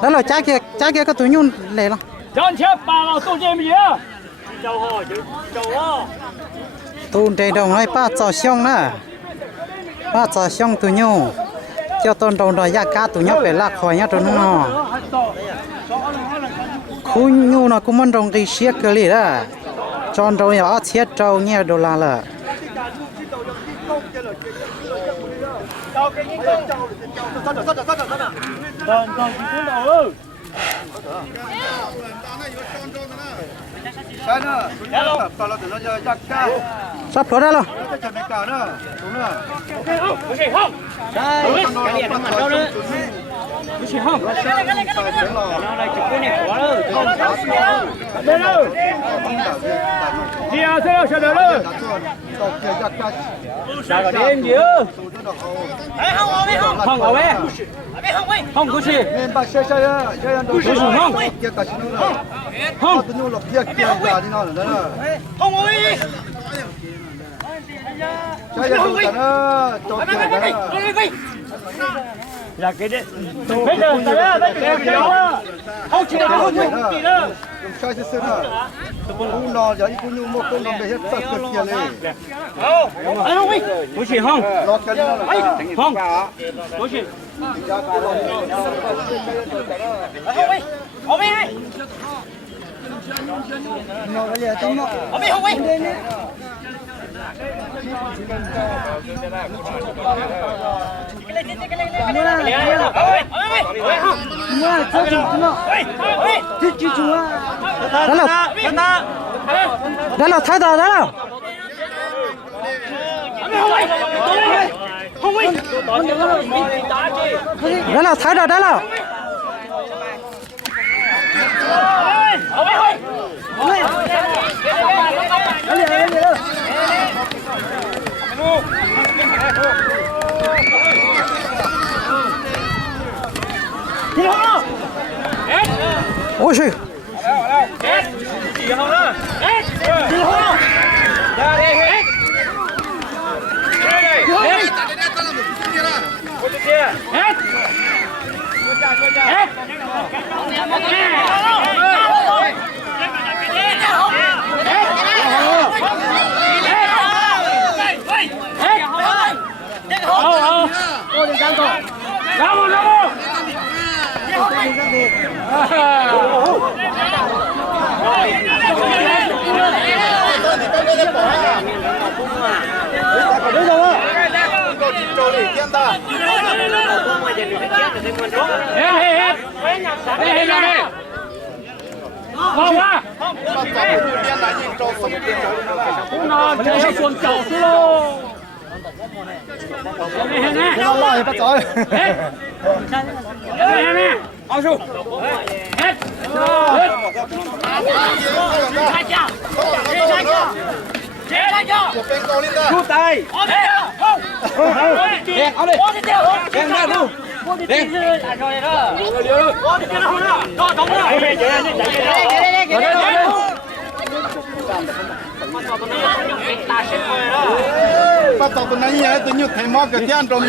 แล้วเราจ้าเกียก็ตัวยุ่นเลยหรอตูนเดดงให้ป้าจ่อช่องนะป้าจ่อช่องตัวยุ่งเจ้าต้นดงดอยยากาตัวยุ่งไปลากคอยเนี่ยตัวนู้นคุณยุ่งนะกูมันดงดีเชียกเลยละจอนดงอย่าเชียเจ้าเนี่ยดอลลาร์ละซับพอได้หรอไม่ใช่ห้องอะไรจุดนี้หัวเลยเดินเลยเดี๋ยวเสร็จแล้วเดินเลยจากกระเด็นเยอะห้องเอาไว้ห้องกูสิกูสิห้องห้องห้องเอาไว้ใช่ยังดูกันนะจบเลยอยากกินดิไม่เดินแต่ละไม่เดินเดี๋ยวเขาเชื่อเขาอยู่ดีเลยใช่ซื่อๆนะคุณนอนอย่าอีคุณยูโมกุนนอนไปเฮ็ดสักเกียร์เลยเอาไปกูฉีห้องรอกันไอ้ห้องกูฉีเอาไปเอาไปนอนเลยต้องนอนเอาไปเอาไปได้แล้วถ่ายต่อได้แล้วได้แล้วถ่ายต่อได้แล้วโอ้ยชิบอกว่าผู้นอนจะส่วนเจ้าสิโลไม่เห็นไหมเราลอยป้าจอยไม่เห็นไหมเอาชูเฮ็ดชูตายเอาเลยแกงได้ดูเด็กbắt đầu từ nãy giờ tôi nhut thầy mò cái chân rồi